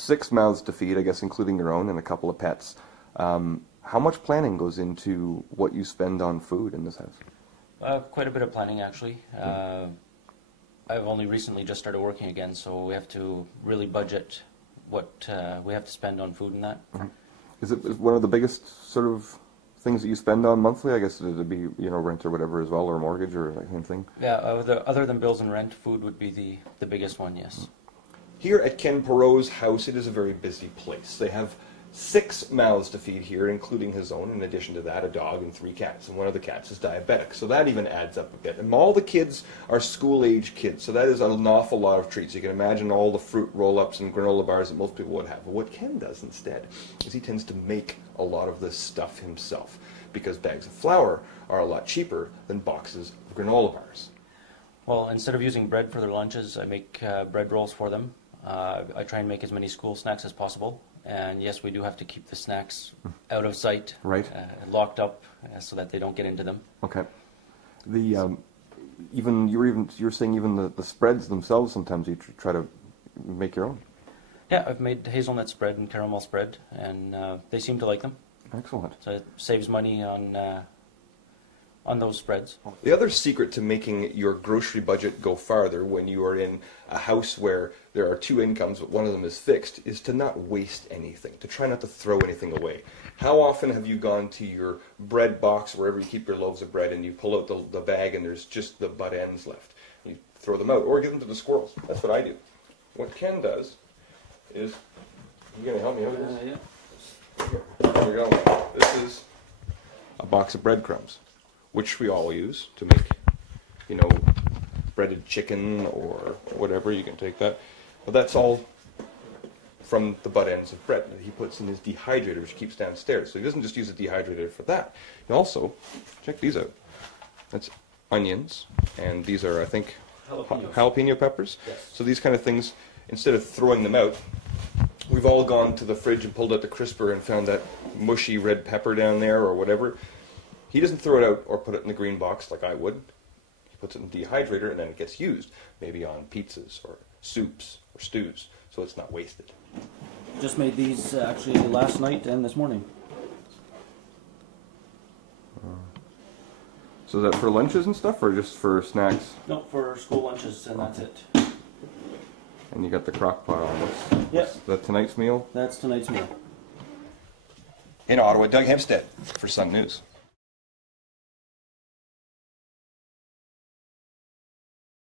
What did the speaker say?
6 mouths to feed, I guess, including your own and a couple of pets. How much planning goes into what you spend on food in this house? Quite a bit of planning, actually. I've only recently just started working again, so we have to really budget what we have to spend on food and that. Is it one of the biggest sort of things that you spend on monthly? I guess it'd be, rent or whatever as well, or mortgage or that kind of thing. Yeah, other than bills and rent, food would be the biggest one, yes. Here at Ken Perot's house, it is a very busy place. They have 6 mouths to feed here, including his own. In addition to that, a dog and 3 cats, and one of the cats is diabetic, so that even adds up a bit. And all the kids are school-age kids, so that is an awful lot of treats. You can imagine all the fruit roll-ups and granola bars that most people would have. But what Ken does instead is he tends to make a lot of this stuff himself, because bags of flour are a lot cheaper than boxes of granola bars. Well, instead of using bread for their lunches, I make bread rolls for them. I try and make as many school snacks as possible. And yes, we do have to keep the snacks out of sight, right? Locked up, so that they don't get into them. Okay. The you're saying even the spreads themselves, sometimes you try to make your own. Yeah, I've made hazelnut spread and caramel spread, and they seem to like them. Excellent. So it saves money on those spreads. The other secret to making your grocery budget go farther when you are in a house where there are 2 incomes but one of them is fixed is to not waste anything, to try not to throw anything away. How often have you gone to your bread box, wherever you keep your loaves of bread, and you pull out the bag and there's just the butt ends left? You throw them out or give them to the squirrels. That's what I do. What Ken does is, you going to help me out with this? Yeah. There we go. This is a box of breadcrumbs, which we all use to make, breaded chicken or whatever. You can take that. But that's all from the butt ends of bread that he puts in his dehydrator, which he keeps downstairs. So he doesn't just use a dehydrator for that. He also, check these out. That's onions, and these are, I think, jalapeno peppers. Yes. So these kind of things, instead of throwing them out, we've all gone to the fridge and pulled out the crisper and found that mushy red pepper down there or whatever. He doesn't throw it out or put it in the green box like I would. He puts it in the dehydrator and then it gets used, maybe on pizzas or soups or stews, so it's not wasted. Just made these actually last night and this morning. So is that for lunches and stuff, or just for snacks? No, for school lunches, and that's it. And you got the crock pot on this. Yep. Is that tonight's meal? That's tonight's meal. In Ottawa, Doug Hempsted for Sun News.